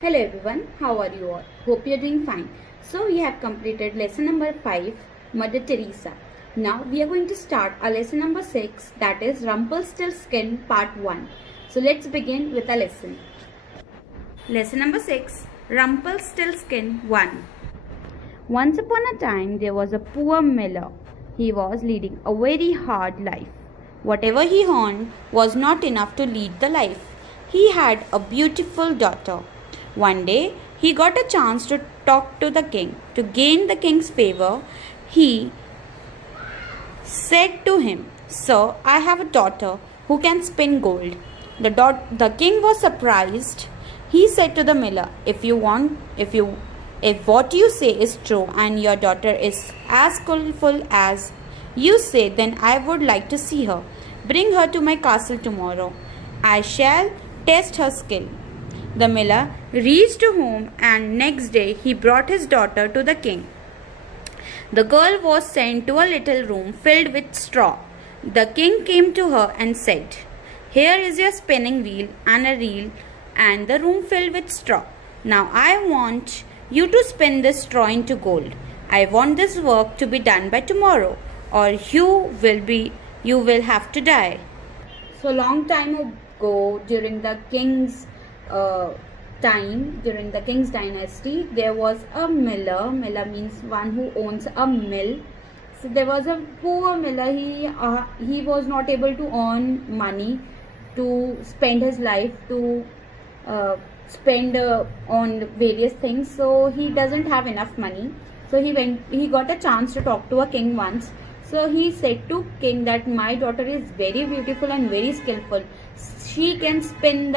Hello everyone, how are you all? Hope you're doing fine. So we have completed lesson number 5, Mother Teresa. Now we are going to start our lesson number 6, that is Rumpelstiltskin part 1. So let's begin with our lesson. Lesson number 6, Rumpelstiltskin 1. Once upon a time there was a poor miller. He was leading a very hard life. Whatever he earned was not enough to lead the life. He had a beautiful daughter. One day, he got a chance to talk to the king. To gain the king's favor, he said to him, "Sir, I have a daughter who can spin gold." The king was surprised. He said to the miller, if what you say is true and your daughter is as skillful as you say, then I would like to see her. Bring her to my castle tomorrow. I shall test her skill. The miller reached home, and next day he brought his daughter to the king. The girl was sent to a little room filled with straw. The king came to her and said, "Here is your spinning wheel and a reel and the room filled with straw. Now I want you to spin this straw into gold. I want this work to be done by tomorrow, or you will have to die." So long time ago, during the king's during the king's dynasty, there was a miller. Miller means one who owns a mill. So there was a poor miller. He was not able to earn money to spend his life to spend on various things. So he doesn't have enough money. So he got a chance to talk to a king once. So he said to king that my daughter is very beautiful and very skillful. She can spin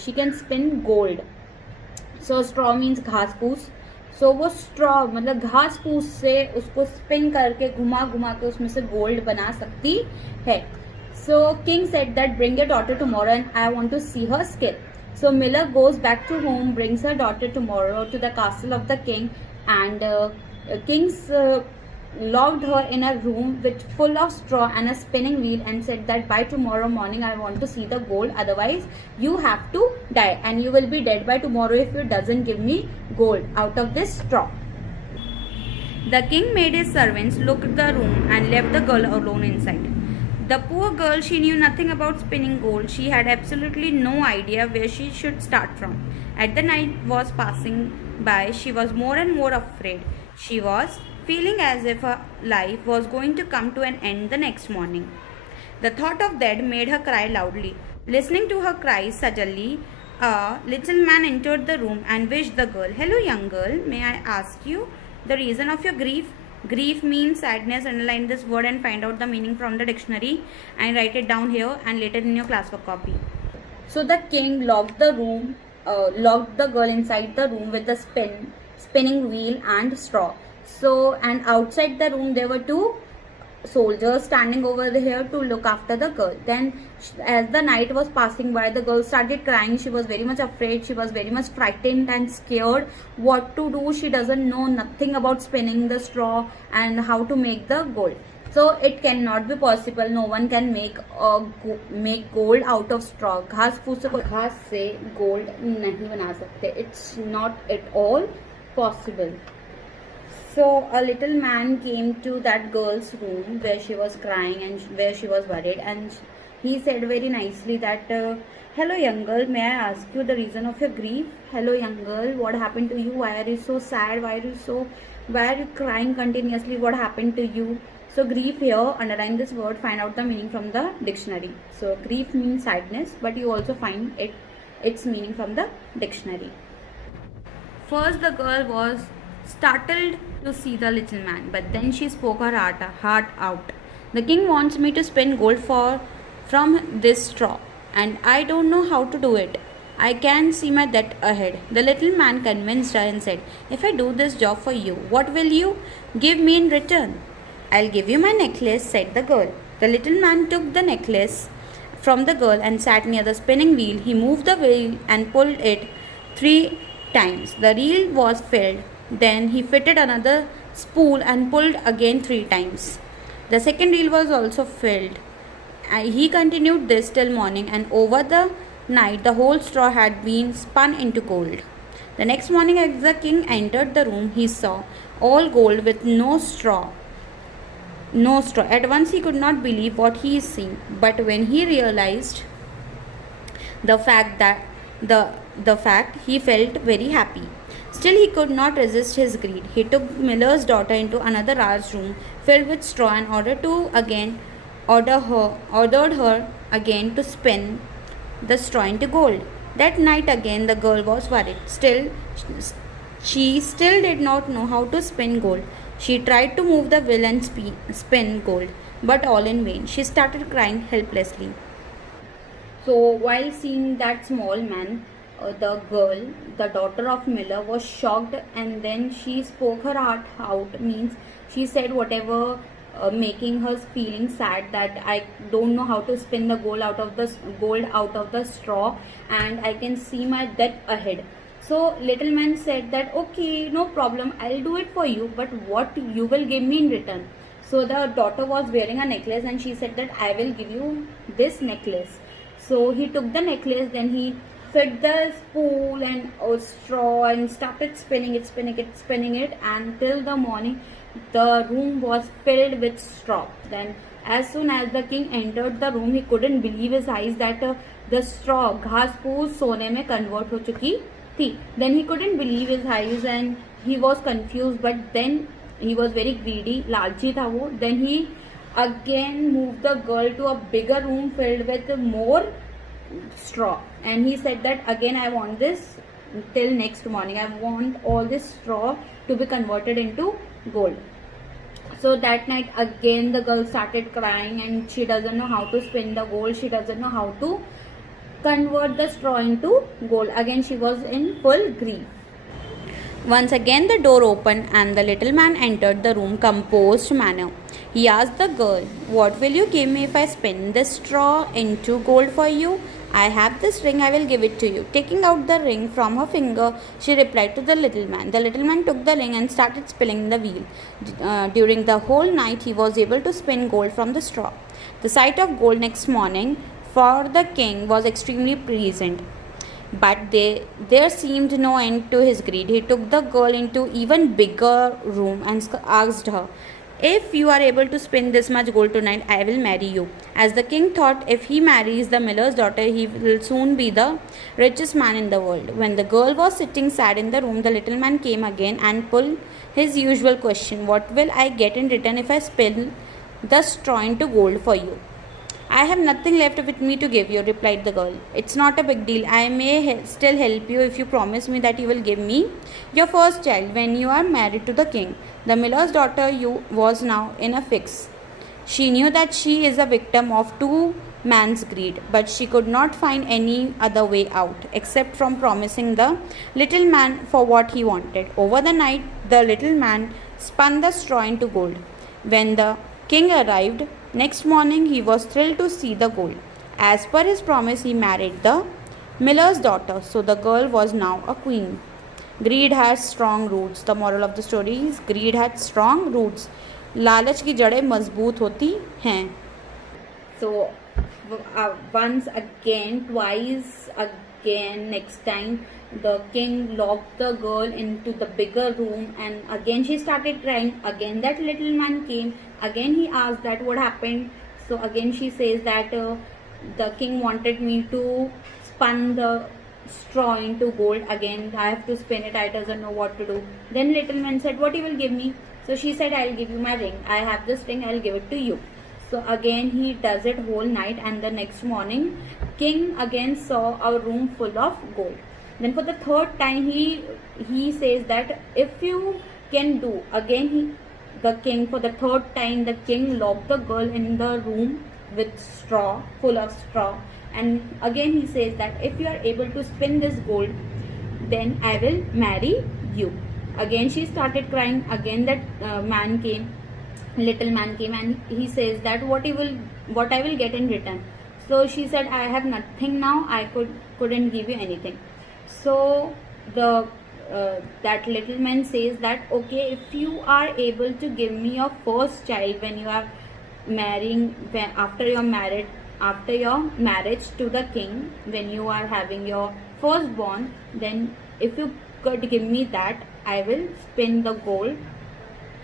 she can spin gold. So straw means घास फूस. So वो straw मतलब घास फूस से उसको spin करके घुमा घुमा के उसमें से gold बना सकती है. So king said that bring your daughter tomorrow and I want to see her skill. So miller goes back to home, brings her daughter tomorrow to the castle of the king, and king's locked her in a room with full of straw and a spinning wheel and said that by tomorrow morning I want to see the gold, otherwise you have to die and you will be dead by tomorrow if you doesn't give me gold out of this straw. The king made his servants look at the room and left the girl alone inside. The poor girl, she knew nothing about spinning gold. She had absolutely no idea where she should start from. As the night was passing by, she was more and more afraid. She was feeling as if her life was going to come to an end the next morning. The thought of that made her cry loudly. Listening to her cries, suddenly a little man entered the room and wished the girl, "Hello, young girl, may I ask you the reason of your grief?" Grief means sadness. Underline this word and find out the meaning from the dictionary and write it down here and later in your classwork copy. So the king locked the girl inside the room with the spinning wheel and straw. So, and outside the room there were two soldiers standing over here to look after the girl. Then as the night was passing by, the girl started crying. She was very much afraid. She was very much frightened and scared. What to do? She doesn't know nothing about spinning the straw and how to make the gold. So it cannot be possible. No one can make gold out of straw. घास से gold नहीं बना सकते. It's not at all possible. So a little man came to that girl's room where she was crying and where she was worried, and he said very nicely that, "Hello young girl, may I ask you the reason of your grief? Hello young girl, what happened to you? Why are you so sad? Why are you crying continuously? What happened to you?" So grief here, underline this word, find out the meaning from the dictionary. So grief means sadness, but you also find its meaning from the dictionary. First the girl was startled to see the little man, but then she spoke her heart out. "The king wants me to spin gold from this straw, and I don't know how to do it. I can see my death ahead." The little man convinced her and said, "If I do this job for you, what will you give me in return?" "I'll give you my necklace," said the girl. The little man took the necklace from the girl and sat near the spinning wheel. He moved the wheel and pulled it 3 times. The reel was filled. Then he fitted another spool and pulled again 3 times. The second reel was also filled. He continued this till morning, and over the night the whole straw had been spun into gold. The next morning, as the king entered the room, he saw all gold with no straw. No straw. At once he could not believe what he is seeing, but when he realized the fact that the fact, he felt very happy. Still he could not resist his greed. He took miller's daughter into another large room filled with straw and ordered her again to spin the straw into gold. That night again the girl was worried. She still did not know how to spin gold. She tried to move the wheel and spin gold, but all in vain. She started crying helplessly. So while seeing that small man, the girl, the daughter of Miller, was shocked, and then she spoke her heart out. Means she said whatever, making her feeling sad that I don't know how to spin the gold out of the straw, and I can see my death ahead. So little man said that okay, no problem, I'll do it for you, but what you will give me in return? So the daughter was wearing a necklace, and she said that I will give you this necklace. So he took the necklace, then he fed the spool and straw and started spinning it until the morning. The room was filled with straw. Then as soon as the king entered the room, he couldn't believe his eyes that the straw, घास फूस, सोने में convert हो चुकी थी. Then he couldn't believe his eyes and he was confused, but then he was very greedy, लालची था वो. Then he again moved the girl to a bigger room filled with more straw, and he said that again I want this till next morning. I want all this straw to be converted into gold. So that night again the girl started crying, and she doesn't know how to spin the gold. She doesn't know how to convert the straw into gold. Again she was in full grief. Once again the door opened and the little man entered the room composed manner. He asked the girl, "What will you give me if I spin this straw into gold for you?" "I have this ring, I will give it to you." Taking out the ring from her finger, she replied to the little man. The little man took the ring and started spinning the wheel. During the whole night, he was able to spin gold from the straw. The sight of gold next morning for the king was extremely pleasant. But there seemed no end to his greed. He took the girl into even bigger room and asked her, "If you are able to spin this much gold tonight, I will marry you." As the king thought, if he marries the miller's daughter, he will soon be the richest man in the world. When the girl was sitting sad in the room, the little man came again and pulled his usual question, "What will I get in return if I spin the straw into gold for you?" "I have nothing left with me to give you," replied the girl. "It's not a big deal. I may still help you if you promise me that you will give me your first child when you are married to the king." The miller's daughter was now in a fix. She knew that she is a victim of two man's greed, but she could not find any other way out except from promising the little man for what he wanted. Over the night, the little man spun the straw into gold. When the king arrived next morning, he was thrilled to see the gold. As per his promise, he married the miller's daughter, so the girl was now a queen. Greed has strong roots. The moral of the story is greed has strong roots. लालच की जड़ें मजबूत होती हैं. So once again, twice again, next time the king locked the girl into the bigger room, and again she started crying. Again that little man came. Again he asked that what happened. So again she says that the king wanted me to spin the straw into gold. Again I have to spin it. I doesn't know what to do. Then little man said, "What you will give me?" So she said, "I'll give you my ring. I have this ring. I'll give it to you." So again he does it whole night, and the next morning king again saw a room full of gold. Then for the third time he says that if you can do. Again the king, for the third time the king locked the girl in the room with straw, full of straw, and again he says that if you are able to spin this gold, then I will marry you. Again she started crying. Again that little man came, and he says that what I will get in return. So she said, "I have nothing now. I couldn't give you anything." So that little man says that okay, if you are able to give me your first child when you are marrying, after you are married, after your marriage to the king, when you are having your firstborn, then if you could give me that, I will spin the gold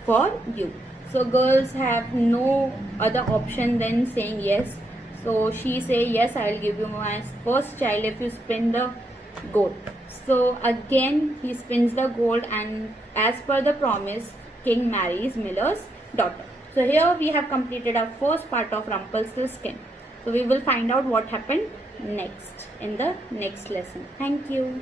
for you. So girls have no other option than saying yes. So she say, yes, I'll give you my first child if you spin the gold. So again he spins the gold, and as per the promise, king marries Miller's daughter. So here we have completed our first part of Rumpelstiltskin skin. So we will find out what happened next in the next lesson. Thank you.